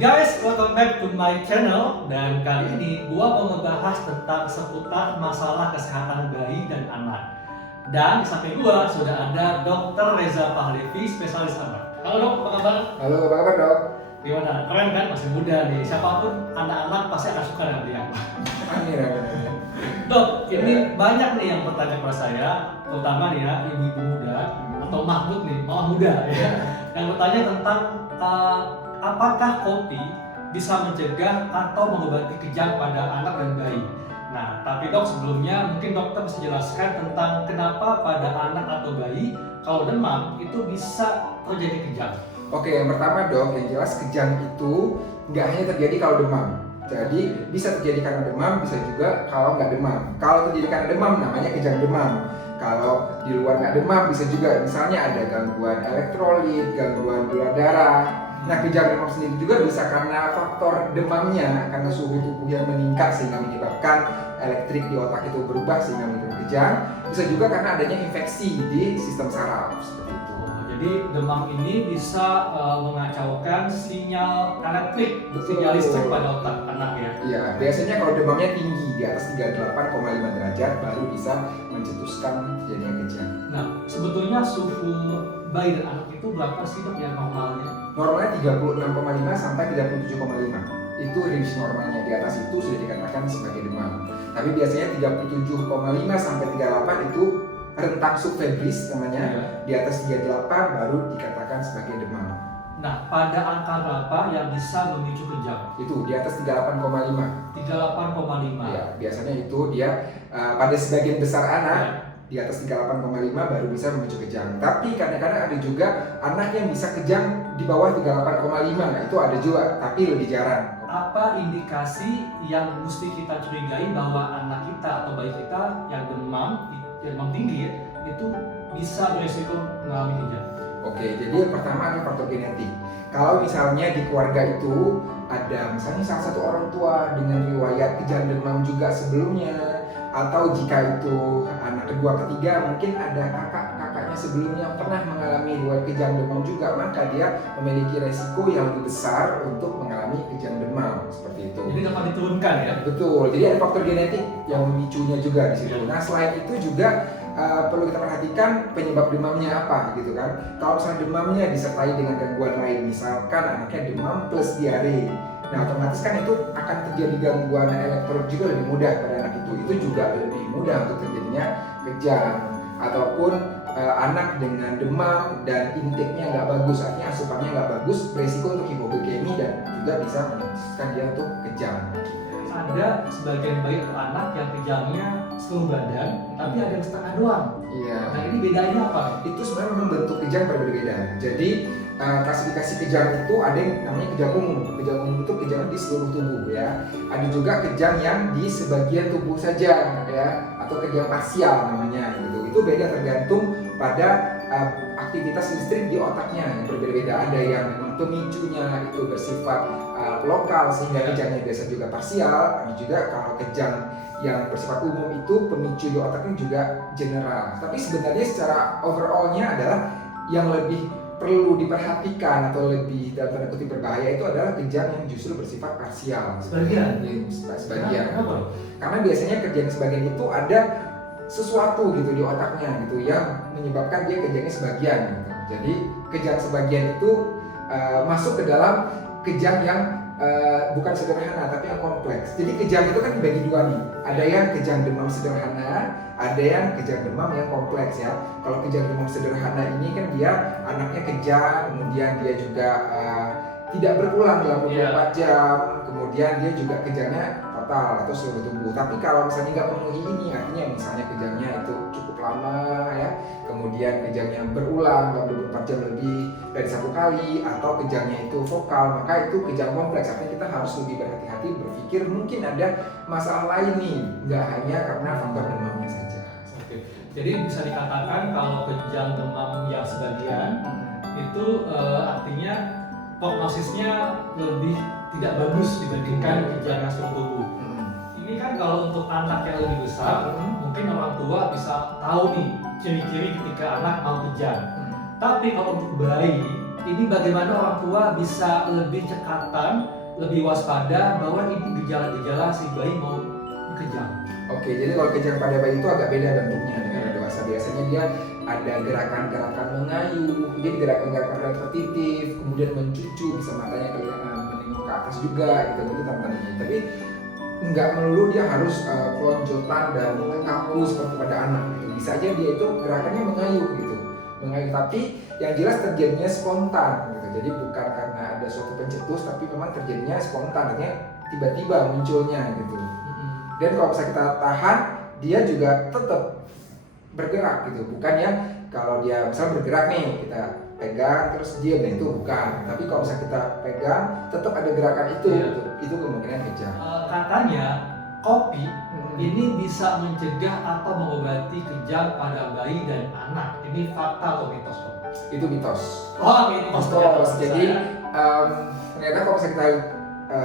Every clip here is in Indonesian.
Guys, welcome back to my channel. Dan kali ini gua mau ngebahas tentang seputar masalah kesehatan bayi dan anak. Dan di samping gua sudah ada Dr. Reza Pahlevi, spesialis anak. Halo dok, apa kabar? Halo, apa kabar dok? Gimana? Keren kan? Masih muda nih. Siapapun anak-anak pasti akan suka dengan dia. Amin. Dok, ini banyak nih yang bertanya kepada saya, terutama nih ya ibu-ibu muda atau Mahmud nih, mama muda ya, yang bertanya tentang apakah kopi bisa mencegah atau mengobati kejang pada anak dan bayi. Nah, tapi dok sebelumnya mungkin dokter bisa jelaskan tentang kenapa pada anak atau bayi kalau demam itu bisa terjadi kejang. Oke, yang pertama dok, yang jelas kejang itu nggak hanya terjadi kalau demam. Jadi bisa terjadi karena demam, bisa juga kalau nggak demam. Kalau terjadi karena demam namanya kejang demam. Kalau di luar nggak demam bisa juga misalnya ada gangguan elektrolit, gangguan gula darah. Nah, kejang demam sendiri juga bisa karena faktor demamnya, karena suhu tubuh yang meningkat sehingga menyebabkan elektrik di otak itu berubah sehingga menimbulkan kejang. Bisa juga karena adanya infeksi di sistem saraf seperti itu. Jadi demam ini bisa mengacaukan sinyal elektrik, Betul. sinyal listrik pada otak anak ya. Iya, biasanya kalau demamnya tinggi di atas 38,5 derajat baru bisa mencetuskan terjadinya kejang. Nah, sebetulnya suhu bayi dan anak itu berapa sih dok yang normalnya? Normalnya 36,5 sampai 37,5. Itu range normalnya. Di atas itu sudah dikatakan sebagai demam. Tapi biasanya 37,5 sampai 38 itu rentang subfebris namanya. Ya. Di atas 38 baru dikatakan sebagai demam. Nah, pada angka berapa yang bisa memicu kejang? Itu di atas 38,5. 38,5. Ya, biasanya itu dia pada sebagian besar anak Ya. di atas 38,5 baru bisa memicu kejang. Tapi kadang-kadang ada juga anak yang bisa kejang di bawah 38,5. Nah, itu ada juga, tapi lebih jarang. Apa indikasi yang mesti kita curigai bahwa anak kita atau bayi kita yang demam tinggi ya, itu bisa beresiko mengalami kejang? Oke, jadi yang pertama ada faktor genetik. Kalau misalnya di keluarga itu ada misalnya salah satu orang tua dengan riwayat kejang demam juga sebelumnya, atau jika itu anak kedua ketiga mungkin ada kakaknya sebelumnya pernah mengalami riwayat kejang demam juga, maka dia memiliki resiko yang lebih besar untuk mengalami kejang demam seperti itu. Jadi dapat diturunkan ya? Betul, jadi ada faktor genetik yang memicunya juga di situ. Nah, selain itu juga perlu kita perhatikan penyebab demamnya apa gitu kan. Kalau misalnya demamnya disertai dengan gangguan lain, misalkan anaknya demam plus diare, nah otomatis kan itu akan terjadi gangguan elektrolit juga lebih mudah pada anak itu juga lebih mudah untuk terjadinya kejang. Ataupun anak dengan demam dan intake-nya nggak bagus, artinya asupannya nggak bagus, beresiko untuk hipoglikemi dan juga bisa menyebabkan dia untuk kejang. Ada sebagian bayi atau anak yang kejangnya seluruh badan, tapi ada yang setengah doang. Iya. Nah, ini bedanya apa? Itu sebenarnya memang bentuk kejang berbeda-beda. Jadi klasifikasi kejang itu ada yang namanya kejang umum. Kejang umum itu kejang di seluruh tubuh ya. Ada juga kejang yang di sebagian tubuh saja ya, atau kejang parsial namanya gitu. Itu beda tergantung pada aktivitas listrik di otaknya yang berbeda-beda. Ada yang pemicunya itu bersifat lokal sehingga kejangnya biasa juga parsial. Ada juga kalau kejang yang bersifat umum itu pemicu di otaknya juga general. Tapi sebenarnya secara overallnya adalah yang lebih perlu diperhatikan atau lebih dalam tanda kutip berbahaya itu adalah kejang yang justru bersifat parsial. Sebagian? Sebagian. Kenapa? Karena biasanya kejang sebagian itu ada sesuatu gitu di otaknya gitu yang menyebabkan dia kejangnya sebagian gitu. Jadi kejang sebagian itu masuk ke dalam kejang yang bukan sederhana tapi yang kompleks. Jadi kejang itu kan dibagi dua nih. Ada yang kejang demam sederhana, ada yang kejang demam yang kompleks ya. Kalau kejang demam sederhana ini kan dia anaknya kejang, kemudian dia juga tidak berulang dalam 24 jam, kemudian dia juga kejangnya total atau seluruh tubuh. Tapi kalau misalnya nggak memenuhi ini, artinya misalnya kejangnya itu cukup lama ya, kemudian kejangnya berulang dalam 24 jam lebih dari satu kali, atau kejangnya itu vokal, maka itu kejang kompleks. Artinya kita harus lebih berhati-hati berpikir mungkin ada masalah lain nih, nggak hanya karena faktor demamnya saja. Oke. Jadi bisa dikatakan kalau kejang demam yang sebagian itu artinya prognosisnya lebih tidak bagus dibandingkan kejang yang seluruh tubuh. Ini kan kalau untuk anak yang lebih besar, mungkin orang tua bisa tahu nih ciri-ciri ketika anak mau kejang. Tapi kalau untuk bayi ini bagaimana orang tua bisa lebih cekatan, lebih waspada bahwa ini gejala-gejala si bayi mau kejang. Oke, jadi kalau kejang pada bayi itu agak beda bentuknya dengan dewasa. Biasanya dia ada gerakan-gerakan mengayuh, jadi gerakan-gerakan repetitif, kemudian mencucu, bisa matanya kelihatan menengok ke atas juga, gitu itu tanda-tandanya. Tapi nggak melulu dia harus pelonjotan dan kaku seperti pada anak. Gitu. Bisa aja dia itu gerakannya mengayuh gitu, mengayuh. Tapi yang jelas terjadinya spontan. Gitu. Jadi bukan karena ada suatu pencetus, tapi memang terjadinya spontan, artinya tiba-tiba munculnya gitu. Dan kalau bisa kita tahan, dia juga tetap bergerak gitu. Bukan yang kalau dia misal bergerak nih, kita pegang terus diam, itu bukan. Tapi kalau bisa kita pegang, tetap ada gerakan itu. Iya. Gitu. Itu kemungkinan kejang. Katanya kopi ini bisa mencegah atau mengobati kejang pada bayi dan anak. Ini fakta atau mitos, Dok? Itu mitos. Oh, mitos. Mitos. Jadi ternyata kalau bisa kita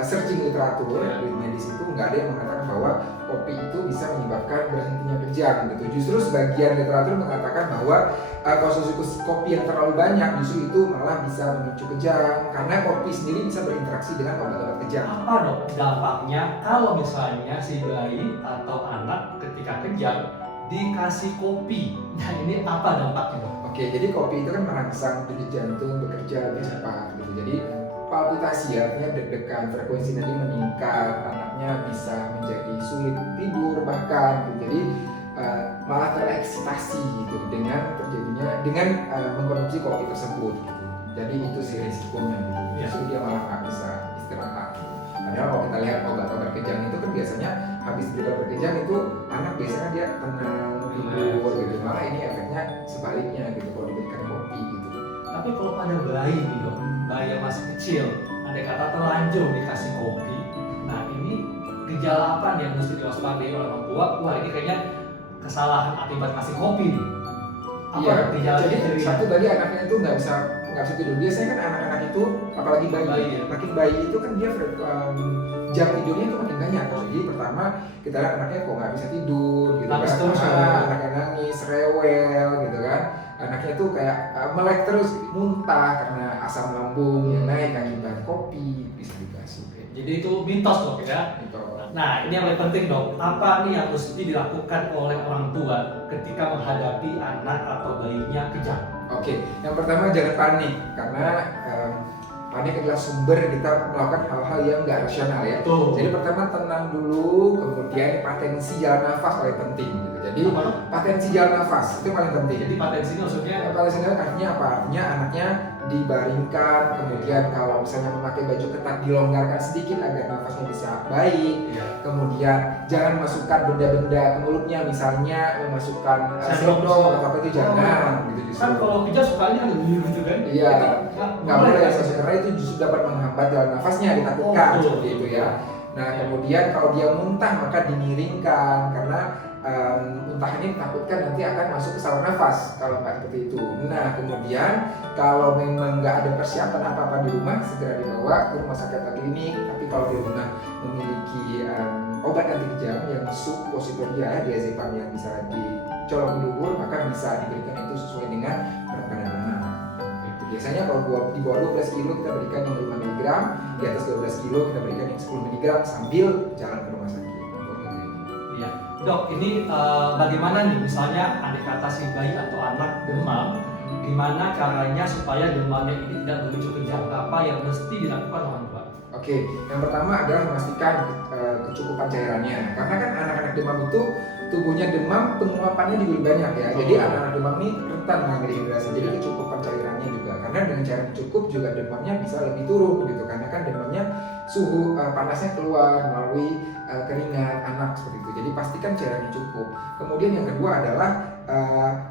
searching literatur di medis itu nggak ada yang mengatakan bahwa kopi itu bisa menyebabkan berhentinya kejang gitu. Justru sebagian literatur mengatakan bahwa konsumsi kopi yang terlalu banyak justru itu malah bisa memicu kejang karena kopi sendiri bisa berinteraksi dengan obat-obat kejang. Apa, Dok, dampaknya kalau misalnya si bayi atau anak ketika kejang dikasih kopi? Nah, ini apa dampaknya, Dok? Oke, jadi kopi itu kan merangsang denyut jantung bekerja lebih cepat gitu. Jadi palpitasi, artinya deg-degan, frekuensi nadi meningkat, anaknya bisa menjadi sulit tidur bahkan gitu. Jadi malah tereksitasi gitu dengan mengkonsumsi kopi tersebut gitu. Jadi itu sih risikonya gitu. Justru dia malah nggak bisa istirahat. Padahal kalau kita lihat obat-obat kejang itu kan biasanya habis berikan berkejang itu anak biasanya dia tenang tidur gitu. Malah ini efeknya sebaliknya gitu kalau diberikan kopi gitu. Tapi kalau pada bayi nih, Dok, bayi yang masih kecil, andai kata terlanjur dikasih kopi, nah ini gejala apa nih yang mesti diwaspadai oleh orang tua? Wah, ini kayaknya kesalahan akibat kasih kopi nih. Apa Iya, gejala jadi cirinya? satu tadi anaknya itu nggak bisa tidur. Biasanya kan anak-anak itu, apalagi bayi, ya? makin bayi itu kan dia jam tidurnya itu makin banyak. Jadi pertama kita lihat anaknya kok nggak bisa tidur, gitu Nangis kan? terus, ya? Anaknya nangis, rewel, gitu kan? Anaknya itu kayak melek terus, muntah karena asam lambung yang naik akibat kopi, bisa dikasih. Jadi itu mitos, Dok, ya. Gitu. Nah, ini yang paling penting, Dok. Apa nih yang mesti dilakukan oleh orang tua ketika menghadapi anak atau bayinya kejang? Oke, yang pertama jangan panik karena panik adalah sumber kita melakukan hal-hal yang nggak rasional ya. Tuh. Jadi pertama tenang dulu, kemudian patensi jalan nafas paling penting gitu. Jadi patensi jalan nafas itu paling penting. Jadi patensinya maksudnya Patensi artinya apa? Artinya anaknya dibaringkan, kemudian kalau misalnya memakai baju ketat dilonggarkan sedikit agar nafasnya bisa baik. iya. Kemudian jangan masukkan benda-benda ke mulutnya, misalnya memasukkan sendok atau apa itu jangan gitu justru. Kan kalau kejang sukanya ada gitu kan? Iya, nggak boleh ya. karena itu justru dapat menghambat jalan nafasnya, ditakutkan seperti itu ya. Nah kemudian kalau dia muntah maka dimiringkan karena muntahannya ditakutkan nanti akan masuk ke saluran nafas kalau nggak seperti itu. Nah kemudian kalau memang nggak ada persiapan apa-apa di rumah segera dibawa ke rumah sakit atau klinik. Tapi kalau di rumah memiliki obat anti kejang yang suppositoria diazepam yang bisa dicolok di dubur maka bisa diberikan itu sesuai dengan berat badan anak. Biasanya kalau di bawah 12 kilo kita berikan yang 5 mg, di atas 12 kilo kita berikan yang 10 mg sambil jalan ke rumah sakit. Iya. Dok, ini bagaimana nih misalnya andai kata si bayi atau anak demam, gimana caranya supaya demamnya ini tidak memicu kejang? Apa yang mesti dilakukan orang tua? Oke, yang pertama adalah memastikan kecukupan cairannya. Karena kan anak-anak demam itu tubuhnya demam, penguapannya juga lebih banyak ya. Jadi anak-anak demam ini rentan mengalami dehidrasi. Jadi kecukupan cairannya juga. Karena dengan cairan cukup juga demamnya bisa lebih turun gitu. Karena kan demamnya suhu panasnya keluar melalui keringat anak seperti itu. Jadi pastikan cairannya cukup. Kemudian yang kedua adalah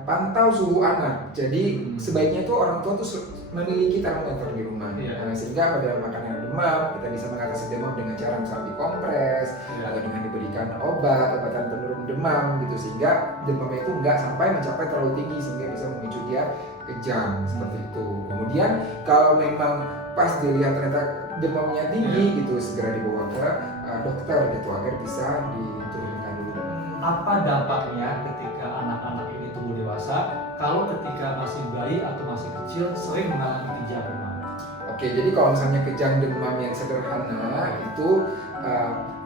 pantau suhu anak. Jadi sebaiknya itu orang tua tuh memiliki termometer di rumah. Sehingga pada makanan demam kita bisa mengatasi demam dengan cara misalnya dikompres atau dengan diberikan obatan penurun demam gitu sehingga demamnya itu nggak sampai mencapai terlalu tinggi sehingga bisa memicu dia kejang seperti itu. Kemudian kalau memang pas dilihat ternyata demamnya tinggi gitu segera dibawa ke dokter gitu agar bisa diturunkan dulu. Apa dampaknya ketika anak-anak ini tumbuh dewasa kalau ketika masih bayi atau masih kecil sering mengalami kejang demam? Oke, jadi kalau misalnya kejang demam yang sederhana itu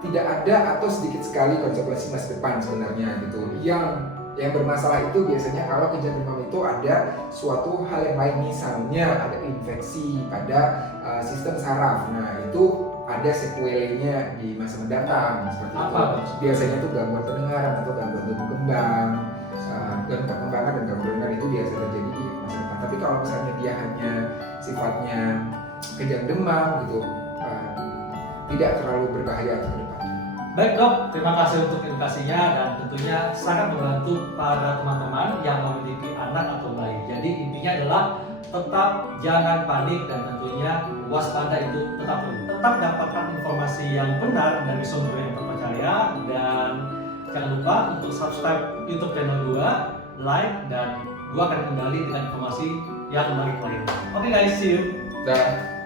tidak ada atau sedikit sekali konsekuensi masa depan sebenarnya gitu. Yang bermasalah itu biasanya kalau kejang demam itu ada suatu hal yang lain, misalnya ada infeksi pada sistem saraf. Nah itu ada sequelnya di masa mendatang seperti Apa? itu. Biasanya itu gangguan pendengaran atau gangguan tumbuh kembang, gangguan perkembangan dan gangguan pendengaran itu biasa terjadi di masa depan. Tapi kalau misalnya dia hanya sifatnya kejang demam gitu, tidak terlalu berbahaya untuk ke depan. Baik dok, terima kasih untuk edukasinya dan tentunya sangat membantu para teman-teman yang memiliki anak atau bayi. Jadi intinya adalah tetap jangan panik dan tentunya waspada itu tetap perlu. Tetap dapatkan informasi yang benar dari sumber yang terpercaya dan jangan lupa untuk subscribe YouTube channel gua, like, dan gua akan kembali dengan informasi yang menarik lainnya. Oke guys, see you. Dan